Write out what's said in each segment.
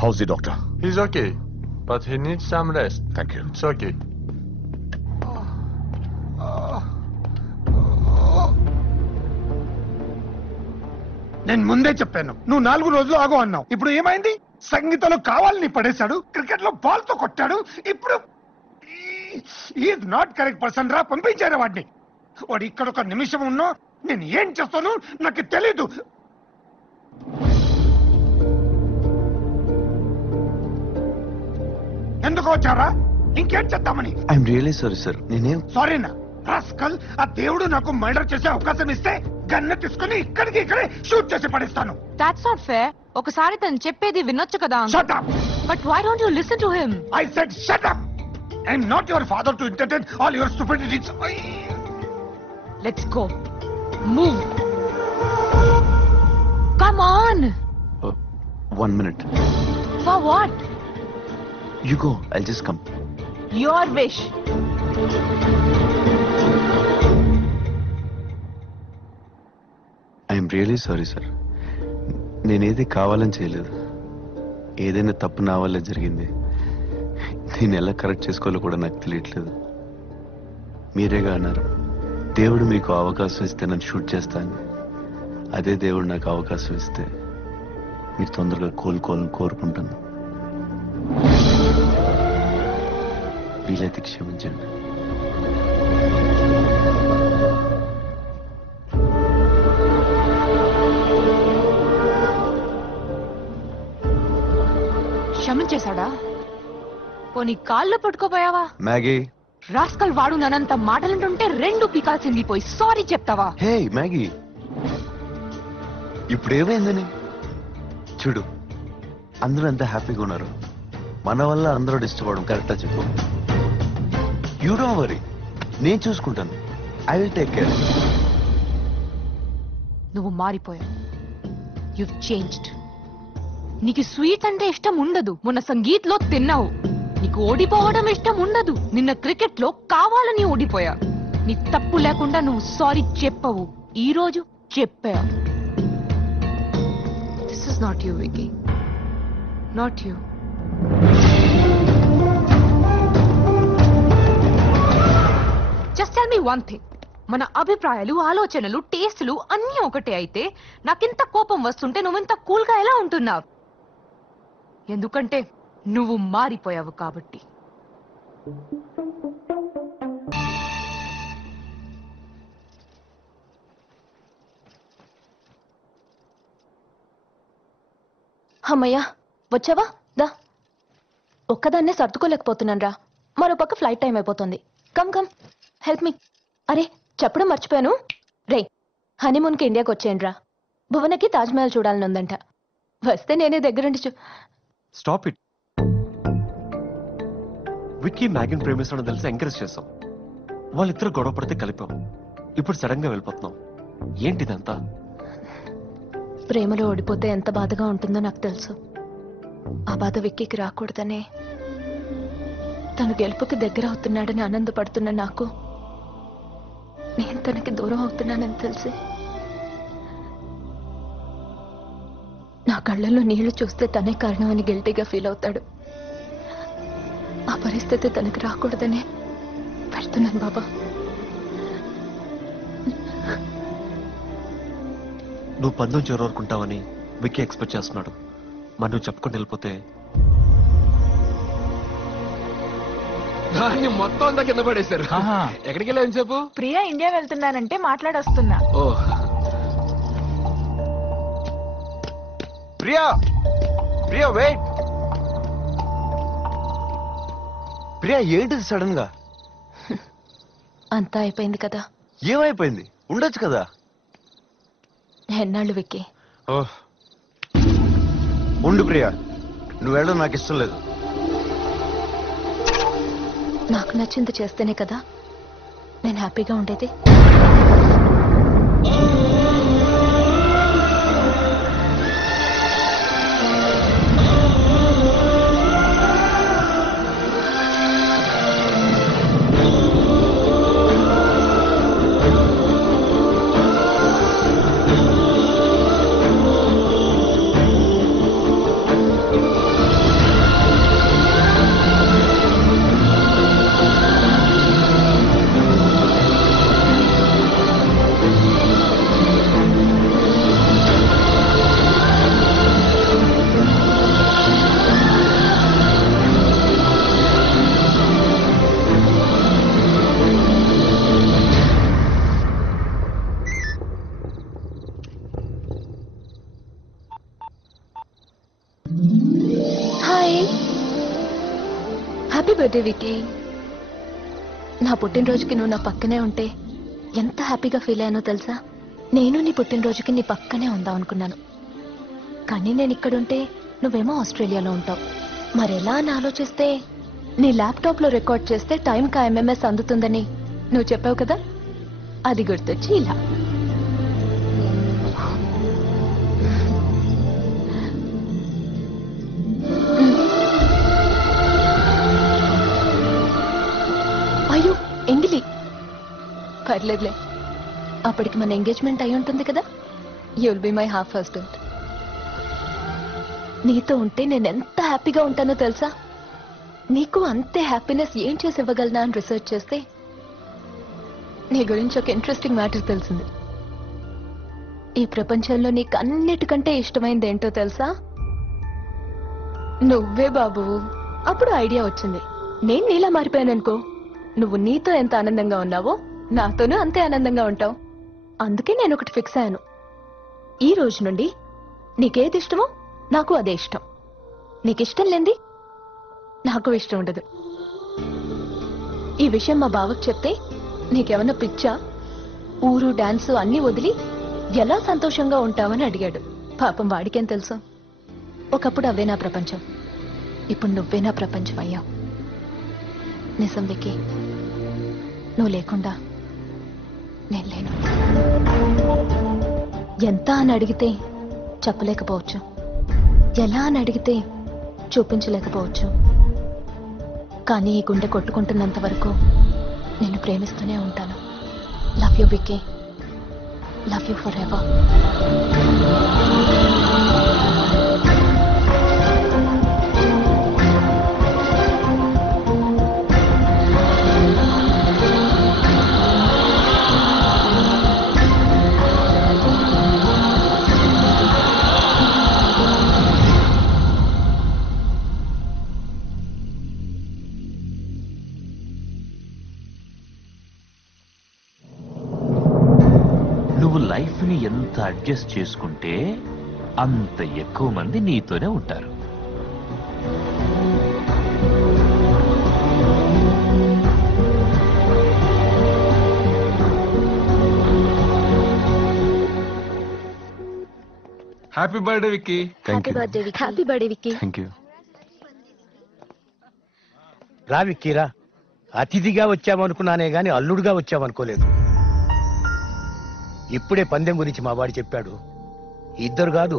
How's the doctor? He's okay, but he needs some rest. Thank you. It's okay. నేను ముందే చెప్పాను, నువ్వు 4 రోజులు ఆగు అన్నావు. ఇప్పుడు ఏమైంది? సంగీతంలో కావాలని పడేశాడు, క్రికెట్ లో బాల్ తో కొట్టాడు. ఇప్పుడు ఈజ్ నాట్ కరెక్ట్ పర్సన్ రా, పంపించారా వాడిని. వాడు ఇక్కడ ఒక నిమిషం ఉన్నా నేను ఏం చేస్తాను నాకు తెలీదు. ఎందుకు వచ్చారా? ఇంకేం చేద్దామని? I'm really sorry sir. నేనేం సారీనా? రాస్కల్, ఆ దేవుడు నాకు మర్డర్ చేసే అవకాశం ఇస్తే గన్ను తీసుకుని ఇక్కడికి ఇక్కడే షూట్ చేసి పడేస్తాను. That's not fair. ఒకసారి తను చెప్పేది వినొచ్చు కదా. Shut up. But why don't you listen to him? I said shut up. I'm not your father to entertain all your stupidities. Let's go. Move. Come on. 1 minute. For what? You go. I'll just come. Your wish. I'm really sorry sir. నేనేది కావాలని చేయలేదు. ఏదైనా తప్పు నా వల్ల జరిగింది. నేను ఎలా కరెక్ట్ చేసుకోవాలో కూడా నాకు తెలియట్లేదు. మీరేగా అన్నారు, దేవుడు మీకు అవకాశం ఇస్తే నన్ను షూట్ చేస్తాను. అదే దేవుడు నాకు అవకాశం ఇస్తే మీరు తొందరగా కోలుకోవాలని కోరుకుంటాను. వీలైతే క్షమించండి. క్షమించేశాడా? పోనీ కాళ్ళు పట్టుకోపోయావా? మ్యాగీ, రాస్కల్ వాడు నన్నంత మాటలంటుంటే 2 పీకాల్సింది పోయి సారీ చెప్తావా? హే మ్యాగీ, ఇప్పుడు ఏమైందని చూడు. అందరూ ఎంత హ్యాపీగా ఉన్నారు. మన వల్ల అందరూ డిస్టర్బ్ అవడం కరెక్టా చెప్పు? యూ డోంట్ వరీ, నేను చూసుకుంటాను. I will take care. నువ్వు మారిపోయావు. You've changed. నీకు స్వీట్ అంటే ఇష్టం ఉండదు, మొన్న సంగీత్ లో తిన్నావు. నీకు ఓడిపోవడం ఇష్టం ఉండదు, నిన్న క్రికెట్ లో కావాలని ఓడిపోయా. నీ తప్పు లేకుండా నువ్వు సారీ చెప్పవు. ఈ రోజు చెప్పావు. This is not you Vicky, not you. Just tell me one thing. మన అభిప్రాయాలు, ఆలోచనలు, టేస్టులు అన్నీ ఒకటే అయితే నాకింత కోపం వస్తుంటే నువ్వింత కూల్గా ఎలా ఉంటున్నావు? ఎందుకంటే నువ్వు మారిపోయావు కాబట్టి. అమ్మయ్యా, వచ్చావా? దా. ఒక్కదాన్నే సర్దుకోలేకపోతున్నాను రా. మరో పక్క ఫ్లైట్ టైం అయిపోతుంది. Come come, help me. అరే చెప్పడం మర్చిపోయాను. రే, హనీమూన్కి ఇండియాకి వచ్చేయండి రా. భువనకి తాజ్మహల్ చూడాలని ఉందంట. వస్తే నేనే దగ్గరుండి స్టాప్ ఇట్. విక్కీ మ్యాగీని ప్రేమిస్తాడని తెలిసి ఎంకరేజ్ చేస్తాం. వాళ్ళిద్దరు గొడవ పడితే కలిపాం. ఇప్పుడు సడన్ గా వెళ్ళిపోతున్నాం. ఏంటిదంతా? ప్రేమలో ఓడిపోతే ఎంత బాధగా ఉంటుందో నాకు తెలుసు. ఆ బాధ విక్కీకి రాకూడదనే తను గెలుపుకి దగ్గర అవుతున్నాడని ఆనందపడుతున్న నాకు నేను తనకి దూరం అవుతున్నానని తెలిసి నా కళ్ళల్లో నీళ్లు చూస్తే తనే కారణమని గిల్టీగా ఫీల్ అవుతాడు. ఆ పరిస్థితి తనకి రాకూడదనే పెడుతున్నాను బాబా. నువ్వు 19 చివరి వరకు ఉంటావని విక్కీ ఎక్స్పెక్ట్ చేస్తున్నాడు. మరి నువ్వు చెప్పుకొని వెళ్ళిపోతే దాన్ని మొత్తం అంతా కింద పడేశారు. ఎక్కడికి వెళ్ళావు చెప్పు? ప్రియా ఇండియా వెళ్తున్నానంటే మాట్లాడొస్తున్నా. ఓ ప్రియా, ప్రియా వెయిట్. ప్రియా ఏంటిది సడన్ గా? అంతా అయిపోయింది కదా. ఏమైపోయింది? ఉండొచ్చు కదా. ఎన్నాళ్ళు విక్కీ? ఉండు ప్రియా, నువ్వు వెళ్ళడం నాకు ఇష్టం లేదు. నాకు నచ్చింది చేస్తేనే కదా నేను హ్యాపీగా ఉండేది. Happy birthday Vicky. నా పుట్టినరోజుకి నువ్వు నా పక్కనే ఉంటే ఎంత హ్యాపీగా ఫీల్ అయ్యానో తెలుసా? నేను నీ పుట్టినరోజుకి నీ పక్కనే ఉందాం అనుకున్నాను, కానీ నేను ఇక్కడుంటే నువ్వేమో ఆస్ట్రేలియాలో ఉంటావు. మరెలా అని ఆలోచిస్తే నీ ల్యాప్టాప్ లో రికార్డ్ చేస్తే టైంకి ఎంఎంఎస్ అందుతుందని నువ్వు చెప్పావు కదా, అది గుర్తొచ్చి ఇలా. అయ్యో ఎంగిలి, పర్లేదులే, అప్పటికి మన ఎంగేజ్మెంట్ అయి ఉంటుంది కదా. You'll be my half husband. నీతో ఉంటే నేను ఎంత హ్యాపీగా ఉంటానో తెలుసా? నీకు అంతే హ్యాపీనెస్ ఏం చేసి ఇవ్వగలనా అని రీసెర్చ్ చేస్తే నీ గురించి ఒక ఇంట్రెస్టింగ్ మ్యాటర్ తెలిసింది. ఈ ప్రపంచంలో నీకు అన్నిటికంటే ఇష్టమైంది ఏంటో తెలుసా? నువ్వే బాబు. అప్పుడు ఐడియా వచ్చింది, నేను నీలా మారిపోయాననుకో, నువ్వు నీతో ఎంత ఆనందంగా ఉన్నావో నాతోనూ అంతే ఆనందంగా ఉంటావు. అందుకే నేను ఒకటి ఫిక్స్ అయ్యాను, ఈ రోజు నుండి నీకేది ఇష్టమో నాకు అదే ఇష్టం. నీకిష్టం లేంది నాకు ఇష్టం ఉండదు. ఈ విషయం మా బావకు చెప్తే నీకేమన్నా పిచ్చా, ఊరు డాన్సు అన్నీ వదిలి ఎలా సంతోషంగా ఉంటావని అడిగాడు. పాపం వాడికేం తెలుసు, ఒకప్పుడు అవే నా ప్రపంచం, ఇప్పుడు నువ్వే నా ప్రపంచం అయ్యావు. నిజం విక్కీ, నువ్వు లేకుండా నేను లేను. ఎంత అని అడిగితే చెప్పలేకపోవచ్చు, ఎలా అని అడిగితే చూపించలేకపోవచ్చు, కానీ ఈ గుండె కొట్టుకుంటున్నంత వరకు నేను ప్రేమిస్తూనే ఉంటాను. Love you Vicky, love you for ever. Life ని ఎంత అడ్జస్ట్ చేసుకుంటే అంత ఎక్కువ మంది నీతోనే ఉంటారు. Happy birthday Vicky. Happy birthday Vicky. Happy birthday Vicky. Thank you. రా విక్కీరా, అతిథిగా వచ్చామనుకున్నానే గాని అల్లుడుగా వచ్చామనుకోలేదు. ఇప్పుడే పందెం గురించి మా వాడు చెప్పాడు. ఇద్దరు కాదు,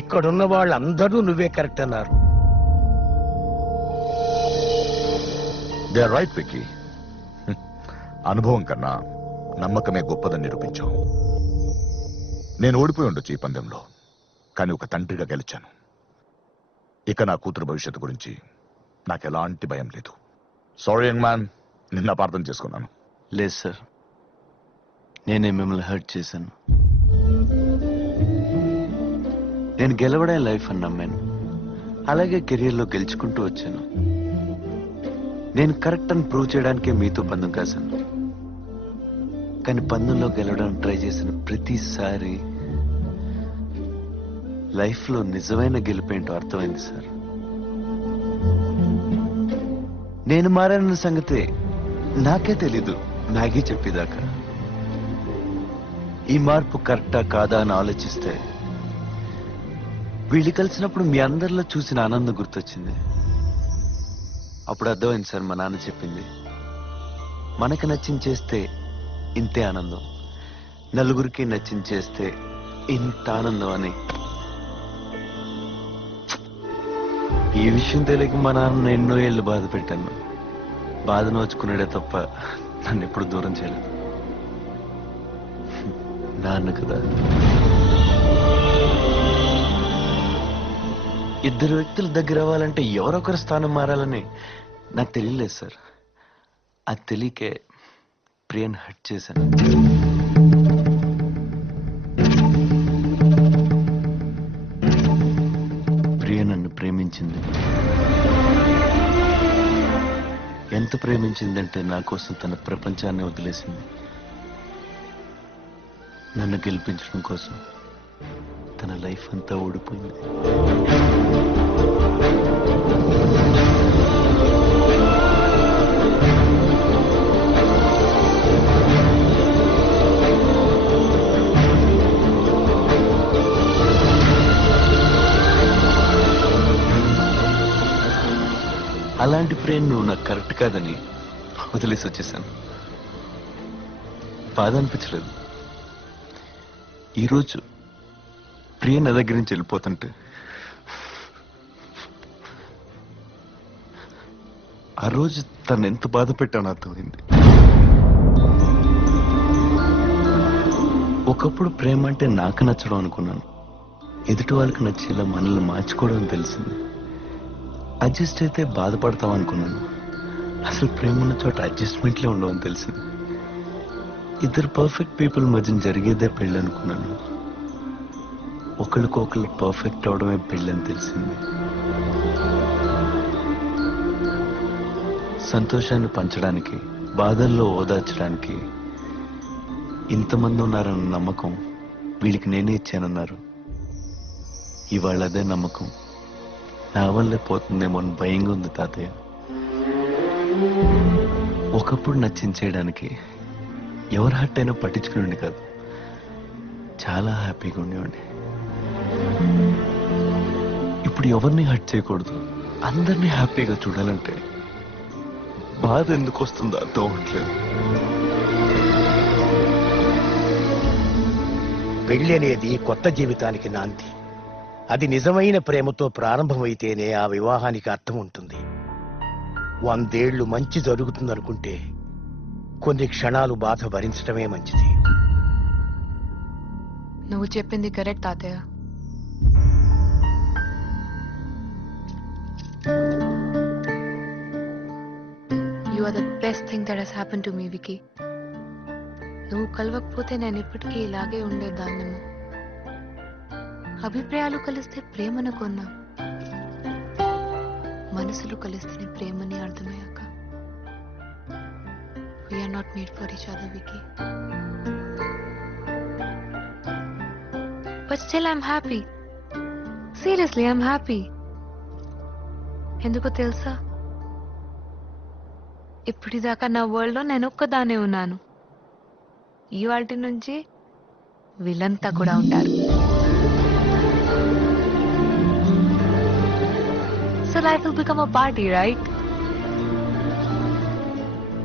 ఇక్కడున్న వాళ్ళందరూ నువ్వే కరెక్ట్ అన్నారు. They are right Vicky. అనుభవం కన్నా నమ్మకమే గొప్పదని నిరూపించావు. నేను ఓడిపోయి ఉండొచ్చు ఈ పందెంలో, కానీ ఒక తండ్రిగా గెలిచాను. ఇక నా కూతురు భవిష్యత్తు గురించి నాకెలాంటి భయం లేదు. సారీ యంగ్ మ్యాన్, నిన్న అపార్థం చేసుకున్నాను. లేదు సార్, నేనే మిమ్మల్ని హర్ట్ చేశాను. నేను గెలవడే లైఫ్ అని నమ్మాను, అలాగే కెరియర్లో గెలుచుకుంటూ వచ్చాను. నేను కరెక్ట్ అని ప్రూవ్ చేయడానికే మీతో పందెం కాశాను, కానీ పందెంలో గెలవడానికి ట్రై చేసిన ప్రతిసారి లైఫ్లో నిజమైన గెలుపేంటో అర్థమైంది సార్. నేను మారానన్న సంగతే నాకే తెలీదు, మ్యాగీ చెప్పేదాకా. ఈ మార్పు కరెక్టా కాదా అని ఆలోచిస్తే వీళ్ళు కలిసినప్పుడు మీ అందరిలో చూసిన ఆనందం గుర్తొచ్చింది. అప్పుడు అర్థమైంది సార్, మా నాన్న చెప్పింది, మనకు నచ్చింది చేస్తే ఇంతే ఆనందం, నలుగురికి నచ్చింది చేస్తే ఇంత ఆనందం అని. ఈ విషయం తెలియక మా నాన్న ఎన్నో ఏళ్ళు బాధ పెట్టాను. బాధ నోచుకున్నాడే తప్ప నన్ను ఎప్పుడు దూరం చేయలేదు. నాన్న కదా. ఇద్దరు వ్యక్తుల దగ్గర అవ్వాలంటే ఎవరొకరి స్థానం మారాలని నాకు తెలియలేదు సార్. అది తెలియకే ప్రియని హర్ట్ చేశాను. ప్రియ నన్ను ప్రేమించింది. ఎంత ప్రేమించిందంటే నా కోసం తన ప్రపంచాన్ని వదిలేసింది. నన్ను గెలిపించడం కోసం తన లైఫ్ అంతా ఓడిపోయింది. అలాంటి ప్రేమ నువ్వు నాకు కరెక్ట్ కాదని వదిలేసి వచ్చేసాను. బాధ అనిపించలేదు. ఈరోజు ప్రియ నా దగ్గర నుంచి వెళ్ళిపోతుంటే ఆ రోజు తను ఎంత బాధ పెట్టానో అర్థమైంది. ఒకప్పుడు ప్రేమ అంటే నాకు నచ్చడం అనుకున్నాను. ఎదుటి వాళ్ళకి నచ్చేలా మనల్ని మార్చుకోవడం తెలిసింది. అడ్జస్ట్ అయితే బాధపడతాం అనుకున్నాను. అసలు ప్రేమ ఉన్న చోట అడ్జస్ట్మెంట్లే ఉండవని తెలిసింది. ఇద్దరు పర్ఫెక్ట్ పీపుల్ మధ్య జరిగేదే పెళ్ళి అనుకున్నాను. ఒకళ్ళకొకళ్ళు పర్ఫెక్ట్ అవడమే పెళ్ళని తెలిసింది. సంతోషాన్ని పంచడానికి, బాధల్లో ఓదార్చడానికి ఇంతమంది ఉన్నారన్న నమ్మకం వీళ్ళకి నేనే ఇచ్చానన్నారు. ఇవాళ అదే నమ్మకం నా వల్లే పోతుందేమో అని భయంగా ఉంది తాతయ్య. ఒకప్పుడు నచ్చించేయడానికి ఎవరు హర్ట్ అయినా పట్టించుకునేవాడిని కాదు. చాలా హ్యాపీగా ఉండేవాడిని. ఇప్పుడు ఎవరిని హర్ట్ చేయకూడదు, అందరినీ హ్యాపీగా చూడాలంటే బాధ ఎందుకు వస్తుందో అర్థం అవ్వట్లేదు. పెళ్లి అనేది కొత్త జీవితానికి నాంది. అది నిజమైన ప్రేమతో ప్రారంభమైతేనే ఆ వివాహానికి అర్థం ఉంటుంది. 100 ఏళ్లు మంచి జరుగుతుందనుకుంటే కొన్ని క్షణాలు బాధ భరించడమే మంచిది. నువ్వు చెప్పింది కరెక్ట్ తాతయ్య. You are the best thing that has happened to me, Vicky. నువ్వు కలవకపోతే నేను ఇప్పటికీ ఇలాగే ఉండేదాన్నేమో. అభిప్రాయాలు కలిస్తే ప్రేమను కొన్నా, మనసులు కలిస్తేనే ప్రేమని అర్థమయ్యాక. We are not made for each other, Vicky. But still I'm happy. Seriously, I'm happy. ఎందుకో తెలుసా? ఇప్పటిదాకా నా వరల్డ్ లో నేను ఒక్కదానే ఉన్నాను. ఇవాల్టి నుంచి వీళ్ళంతా కూడా ఉంటారు. So life will become a party, right?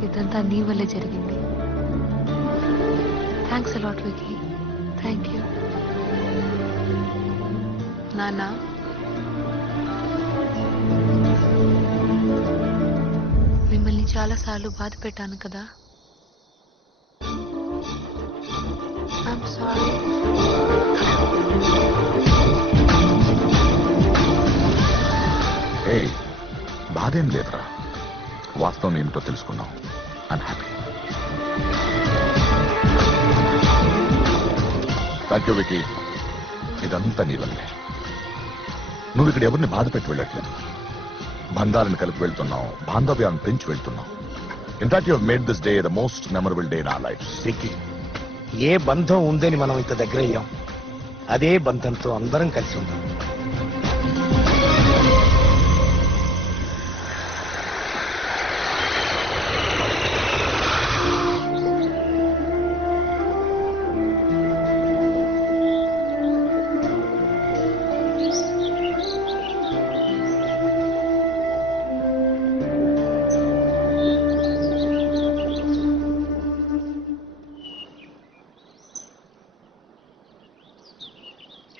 ఇదంతా నీ వల్లే జరిగింది. Thanks a lot, Vicky. Thank you. నాన్న, మిమ్మల్ని చాలాసార్లు బాధ పెట్టాను కదా. I'm sorry. ఏ బాధేం లేదురా. వాస్తవం ఏమిటో తెలుసుకున్నాం. I'm happy. Thank you Vicky. ఇదంతా నీ వల్లే. నువ్వు ఇక్కడ ఎవరిని బాధ పెట్టి వెళ్ళట్లేదు. బంధాలను కలిపి వెళ్తున్నావు, బాంధవ్యాలను పెంచి వెళ్తున్నావు. In fact you made this day the most memorable day in our life. సిక్కి ఏ బంధం ఉందని మనం ఇంత దగ్గర అయ్యాం, అదే బంధంతో అందరం కలిసి ఉందాం.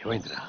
ఏమైందిరా?